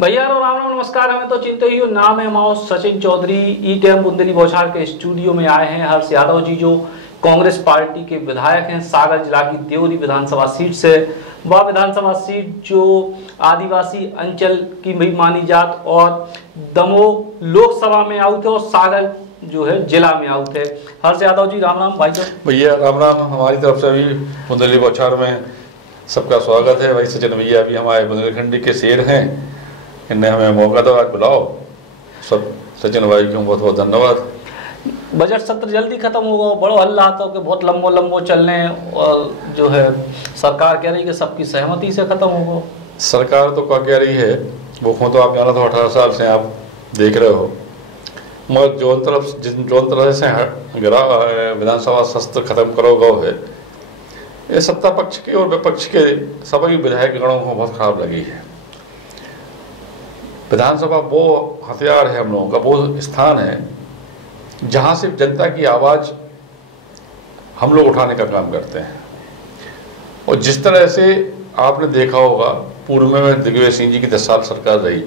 भैया राम राम नमस्कार। हमें तो चिंता ही हो, नाम है हमारा सचिन चौधरी। ई टेम बुंदेली बौछार के स्टूडियो में आए हैं हर्ष यादव जी, जो कांग्रेस पार्टी के विधायक हैं सागर जिला की देवरी विधानसभा सीट से। वह विधानसभा सीट जो आदिवासी अंचल की भी मानी जात और दमोह लोकसभा में आउट है और सागर जो है जिला में आउट है। हर्ष यादव जी राम राम भाई साहब। भैया राम राम। हमारी तरफ से भी बुंदेली बौछार में सबका स्वागत है। भाई सचिन भैया भी हमारे बुंदेलखंडी के शेर हैं, इन्हें हमें मौका दो, आज बुलाओ सब। सचिन भाई को बहुत बहुत धन्यवाद। बजट सत्र जल्दी खत्म होगा, बड़ो हल्ला तो कि बहुत लंबो चलने और जो है सरकार कह रही है कि सबकी सहमति से खत्म होगा। सरकार तो क्या कह रही है वो तो आप जाना, तो 18 साल से आप देख रहे हो, मगर जो तरह से विधानसभा सत्र खत्म करो गो है, ये सत्ता पक्ष के और विपक्ष के सभी विधायक गणों को बहुत खराब लगी है। विधानसभा वो हथियार है हम लोगों का, वो स्थान है जहाँ से जनता की आवाज़ हम लोग उठाने का काम करते हैं। और जिस तरह से आपने देखा होगा पूर्व में दिग्विजय सिंह जी की 10 साल सरकार रही,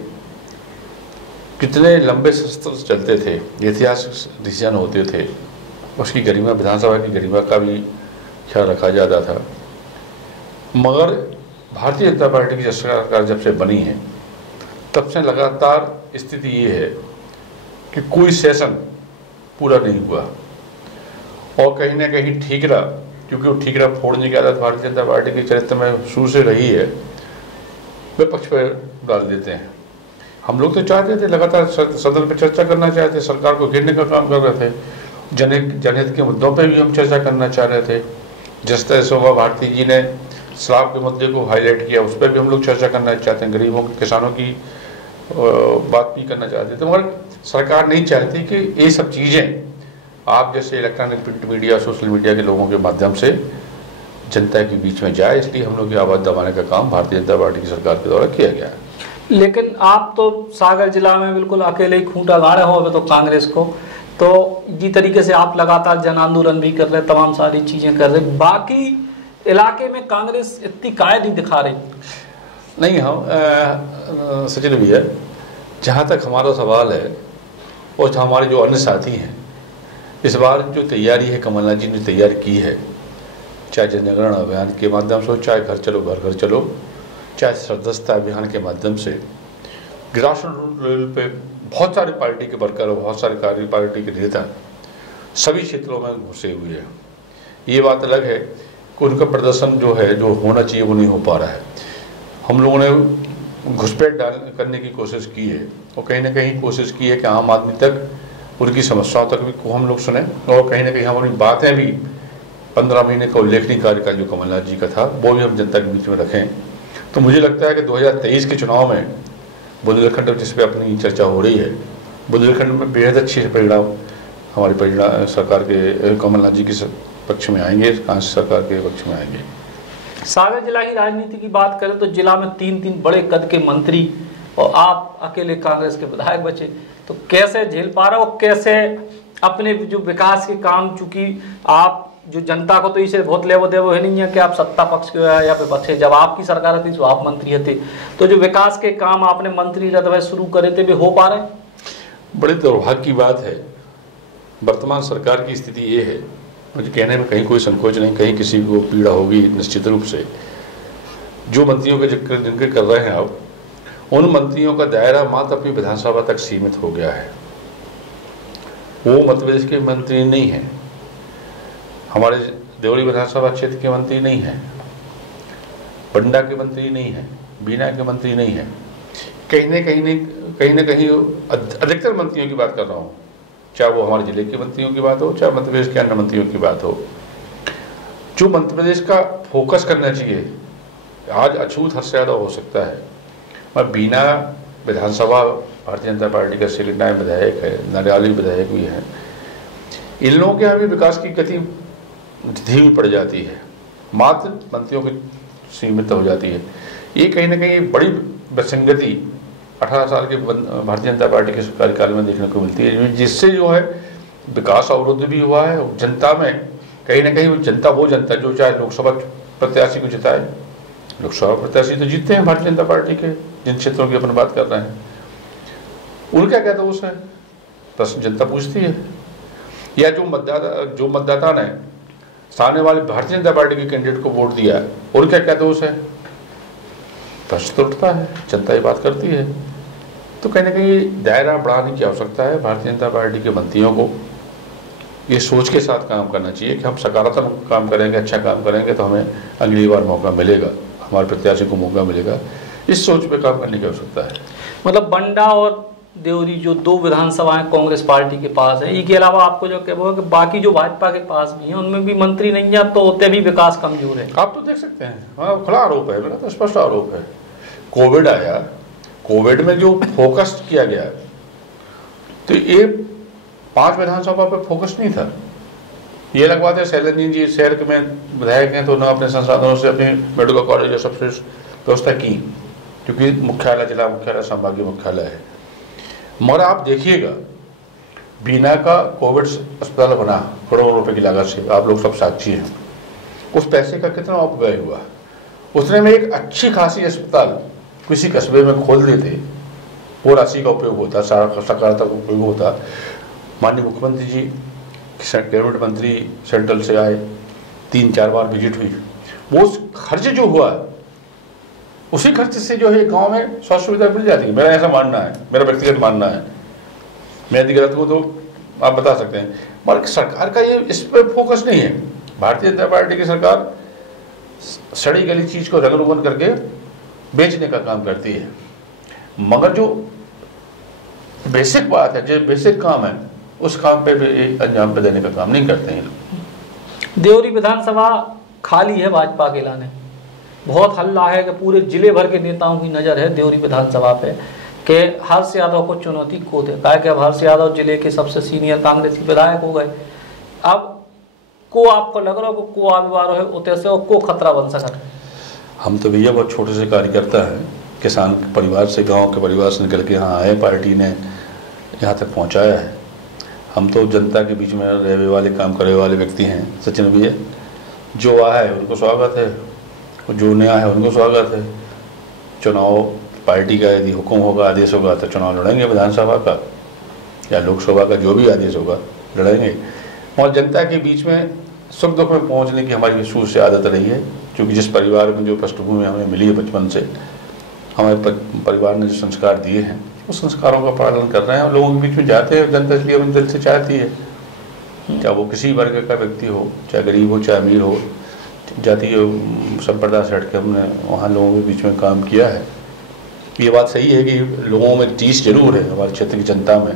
कितने लंबे सत्र चलते थे, ऐतिहासिक डिसीजन होते थे, उसकी गरिमा, विधानसभा की गरिमा का भी ख्याल रखा जाता था। मगर भारतीय जनता पार्टी की सरकार जब से बनी है तब से लगातार स्थिति ये है कि कोई सेशन पूरा नहीं हुआ और कहीं ना कहीं ठीकरा, क्योंकि वो ठीकरा फोड़ने की आदत भारतीय जनता पार्टी के चरित्र में शुरू से रही है, विपक्ष पर डाल देते हैं। हम लोग तो चाहते थे लगातार सदन पर चर्चा करना चाहते थे, सरकार को घेरने का काम कर रहे थे, जनहित के मुद्दों पर भी हम चर्चा करना चाह रहे थे। जिस तरह शोभा भारती जी ने स्लैब के मुद्दे को हाईलाइट किया, उस पर भी हम लोग चर्चा करना चाहते हैं, गरीबों के किसानों की बात भी करना चाहते थे। मगर सरकार नहीं चाहती कि ये सब चीज़ें आप जैसे electronic print media, social media के लोगों के माध्यम से जनता के बीच में जाए, इसलिए हम लोग की आवाज़ दबाने का काम भारतीय जनता पार्टी की सरकार के द्वारा किया गया है। लेकिन आप तो सागर जिला में बिल्कुल अकेले ही खूंटा गाड़े हो तो कांग्रेस को, तो जिस तरीके से आप लगातार जन आंदोलन भी कर रहे, तमाम सारी चीज़ें कर रहे, बाकी इलाके में कांग्रेस इतनी कायद नहीं दिखा रही। नहीं, हम सचिन भैया, जहाँ तक हमारा सवाल है और हमारे जो अन्य साथी हैं, इस बार जो तैयारी है कमलनाथ जी ने तैयार की है, चाहे जनजागरण अभियान के माध्यम से हो, चाहे घर चलो घर घर चलो, चाहे सदस्यता अभियान के माध्यम से, ग्रास रूट लेवल पे बहुत सारे पार्टी के वर्कर और बहुत सारे कार्य पार्टी के नेता सभी क्षेत्रों में घुसे हुए हैं। ये बात अलग है कि उनका प्रदर्शन जो है, जो होना चाहिए, वो नहीं हो पा रहा है। हम लोगों ने घुसपैठ करने की कोशिश की है और कहीं ना कहीं कोशिश की है कि आम आदमी तक, उनकी समस्याओं तक भी को हम लोग सुने और कहीं ना कहीं हमारी बातें भी 15 महीने का उल्लेखनीय कार्यकाल जो कमलनाथ जी का था वो भी हम जनता के बीच में रखें। तो मुझे लगता है कि 2023 के चुनाव में बुंदेलखंड जिस पर अपनी चर्चा हो रही है, बुंदेलखंड में बेहद अच्छे परिणाम हमारी सरकार के कमलनाथ जी के पक्ष में आएंगे, कांग्रेस सरकार के पक्ष में आएंगे। सागर जिला की राजनीति की बात करें तो जिला में 3 बड़े कद के मंत्री और आप अकेले कांग्रेस के विधायक बचे, तो कैसे झेल पा रहे हो, कैसे अपने जो विकास के काम, चूंकि आप जो जनता को तो इसे बहुत लेवो देवो है नहीं है कि आप सत्ता पक्ष के या विपक्ष है, जब आपकी सरकार थी तो आप मंत्री थे, तो जो विकास के काम आपने मंत्री रह में शुरू करे थे वे हो पा रहे? बड़े दुर्भाग्य की बात है, वर्तमान सरकार की स्थिति ये है, मुझे कहने में कहीं कोई संकोच नहीं, कहीं किसी को पीड़ा होगी निश्चित रूप से। जो मंत्रियों के जिक्र कर रहे हैं आप, उन मंत्रियों का दायरा मात्र अपनी विधानसभा तक सीमित हो गया है। वो मध्य प्रदेश के मंत्री नहीं हैं, हमारे देवरी विधानसभा क्षेत्र के मंत्री नहीं हैं, बंडा के मंत्री नहीं हैं, बीना के मंत्री नहीं हैं। कहीं ना कहीं अधिकतर मंत्रियों की बात कर रहा हूँ, चाहे वो हमारे जिले के मंत्रियों की बात हो, चाहे मध्य प्रदेश के अन्य मंत्रियों की बात हो, जो मध्य प्रदेश का फोकस करना चाहिए। आज अछूत हर्ष यादव हो सकता है, मैं बीना विधानसभा भारतीय जनता पार्टी का सिरनायक विधायक है, नरियाली विधायक भी हैं, इन लोगों के यहाँ भी विकास की गति धीमी पड़ जाती है, मात्र मंत्रियों की सीमित हो जाती है। ये कहीं ना कहीं बड़ी विसंगति 18 साल के भारतीय जनता पार्टी के कार्यकाल में देखने को मिलती है, जिससे जो है विकास अवरुद्ध भी हुआ है। जनता में कहीं ना कहीं वो जनता जो चाहे लोकसभा प्रत्याशी को जिताए, लोकसभा प्रत्याशी तो जीतते हैं भारतीय जनता पार्टी के, जिन क्षेत्रों की अपन बात कर रहे हैं। उनका क्या दोष है, प्रश्न जनता पूछती है। या जो मतदाता ने सामने वाले भारतीय जनता पार्टी के कैंडिडेट को वोट दिया, उनका क्या दोष है, प्रश्न तो उठता है, जनता ये बात करती है। तो कहीं ना कहीं दायरा बढ़ाने की आवश्यकता है। भारतीय जनता पार्टी के मंत्रियों को ये सोच के साथ काम करना चाहिए कि हम सकारात्मक काम करेंगे, अच्छा काम करेंगे तो हमें अगली बार मौका मिलेगा, हमारे प्रत्याशी को मौका मिलेगा। इस सोच पे काम करने की आवश्यकता है। मतलब बंडा और देवरी जो दो विधानसभाएं कांग्रेस पार्टी के पास है, इसके अलावा आपको जो क्या बोला कि बाकी जो भाजपा के पास भी है उनमें भी मंत्री नहीं है, तो होते भी विकास कमजोर है। आप तो देख सकते हैं, हाँ, खुला आरोप है, मेरा तो स्पष्ट आरोप है। कोविड आया, कोविड में जो फोकस किया गया, तो ये 5 विधानसभा पे फोकस नहीं था। ये अलग बात है, शैलेंद्र जी शहर में विधायक हैं तो उन्होंने अपने संसाधनों से अपने मेडिकल कॉलेज और सबसे व्यवस्था की, क्योंकि मुख्यालय जिला मुख्यालय संभागीय मुख्यालय है। मगर आप देखिएगा, बीना का कोविड अस्पताल बना करोड़ों रुपए की लागत से, आप लोग सब साक्षी हैं। उस पैसे का कितना अपव्यय हुआ। उतने में एक अच्छी खासी अस्पताल किसी कस्बे में खोल देते, वो राशि का उपयोग होता, सकारात्मक उपयोग होता। माननीय मुख्यमंत्री जी, कैबिनेट मंत्री सेंट्रल से आए, 3-4 बार विजिट हुई, वो खर्च जो हुआ उसी खर्च से जो है गांव में स्वास्थ्य सुविधा मिल जाती है। मेरा ऐसा मानना है, मेरा व्यक्तिगत मानना है। मैं यदि गलत हूँ तो आप बता सकते हैं, मगर सरकार का ये इस पर फोकस नहीं है। भारतीय जनता पार्टी की सरकार सड़ी गली चीज को रंग रोगन करके बेचने का काम करती है, मगर जो बेसिक बात है, जो बेसिक काम है, उस काम पे भी अंजाम पे देने का काम नहीं करते हैं लोग। देवरी विधानसभा खाली है भाजपा के लाने, बहुत हल्ला है कि पूरे जिले भर के नेताओं की नज़र है देवरी विधानसभा पे कि हर्ष यादव को चुनौती को दे। कहा कि अब हर्ष यादव जिले के सबसे सीनियर कांग्रेसी विधायक हो गए। अब को आपको लग रहा है को आविर्भाव है उतने से को खतरा बन सकता है। हम तो भैया बहुत छोटे से कार्यकर्ता हैं, किसान के परिवार से, गांव के परिवार से निकल के यहाँ आए, पार्टी ने यहाँ तक पहुँचाया है। हम तो जनता के बीच में रहने वाले, काम करने वाले व्यक्ति हैं। सचिन भैया, जो आया है उनको स्वागत है, जो नया है उनको स्वागत है। चुनाव पार्टी का यदि हुक्म होगा, आदेश होगा तो चुनाव लड़ेंगे, विधानसभा का या लोकसभा का जो भी आदेश होगा लड़ेंगे। और जनता के बीच में सुख दुख में पहुंचने की हमारी शुरू से आदत रही है, क्योंकि जिस परिवार में जो पृष्ठभूमि हमें मिली है बचपन से, हमारे परिवार ने जो संस्कार दिए हैं उस संस्कारों का पालन कर रहे हैं और लोगों के बीच में जाते हैं। जनता इसलिए अपने दिल से चाहती है, चाहे वो किसी वर्ग का व्यक्ति हो, चाहे गरीब हो, चाहे अमीर हो, जातीय संप्रदाय से हट के हमने वहाँ लोगों के बीच में काम किया है। ये बात सही है कि लोगों में टीस जरूर है हमारे क्षेत्र की जनता में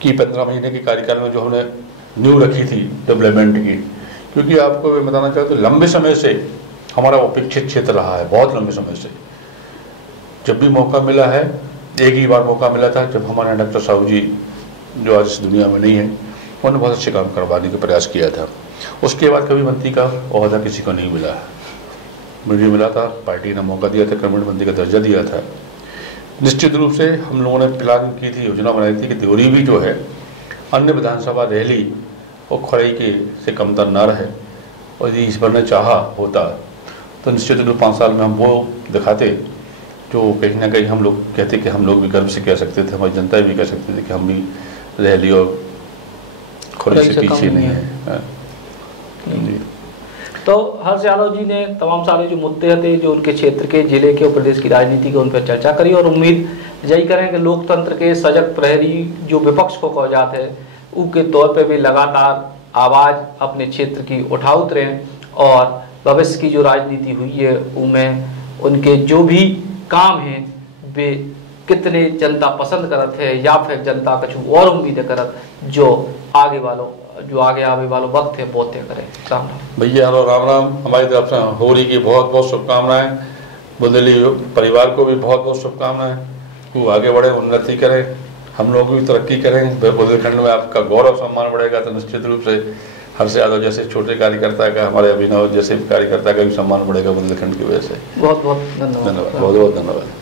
कि 15 महीने के कार्यकाल में जो हमने नींव रखी थी डेवलपमेंट की, क्योंकि आपको मैं बताना चाहूँ तो लंबे समय से हमारा उपेक्षित क्षेत्र रहा है, बहुत लंबे समय से। जब भी मौका मिला है, एक ही बार मौका मिला था जब हमारे डॉक्टर साहू जी जो आज इस दुनिया में नहीं है, उन्होंने बहुत अच्छे काम करवाने का प्रयास किया था। उसके बाद कभी मंत्री का ओहदा किसी को नहीं मिला, मुझे मिला था, पार्टी ने मौका दिया था, कैबिनेट मंत्री का दर्जा दिया था। निश्चित रूप से हम लोगों ने प्लान की थी, योजना बनाई थी कि देवरी भी जो है अन्य विधानसभा रैली और खड़ई के से कमतर न रहे, और यदि इस पर ने चाहा होता तो निश्चित रूप 5 साल में हम वो दिखाते जो कहीं ना कहीं हम लोग कहते कि हम लोग भी गर्व से कह सकते थे, हमारी जनता भी कह सकती थी कि हम भी रैली और खड़ई से पीछे नहीं है। तो हर्ष यादव जी ने तमाम सारे जो मुद्दे थे जो उनके क्षेत्र के, जिले के और प्रदेश की राजनीति के, उन पर चर्चा करी और उम्मीद यही करें कि लोकतंत्र के सजग प्रहरी जो विपक्ष को कहा जाते हैं उनके तौर पे भी लगातार आवाज़ अपने क्षेत्र की उठा उतरे और भविष्य की जो राजनीति हुई है उनमें उनके जो भी काम हैं वे कितने जनता पसंद करत है या फिर जनता कुछ और उम्मीदें करत जो आगे आवे वालों वक्त है बहुत तय करें। राम राम भैया, राम राम। हमारी तरफ से होली की बहुत बहुत शुभकामनाएं। बुंदेली परिवार को भी बहुत बहुत शुभकामनाएं। वो आगे बढ़े, उन्नति करें, हम लोग भी तरक्की करें, बुंदेलखंड में आपका गौरव सम्मान बढ़ेगा तो निश्चित रूप से हर्ष यादव जैसे छोटे कार्यकर्ता का, हमारे अभिनव जैसे कार्यकर्ता का भी सम्मान बढ़ेगा बुंदेलखंड की वजह से। बहुत बहुत धन्यवाद। बहुत बहुत धन्यवाद।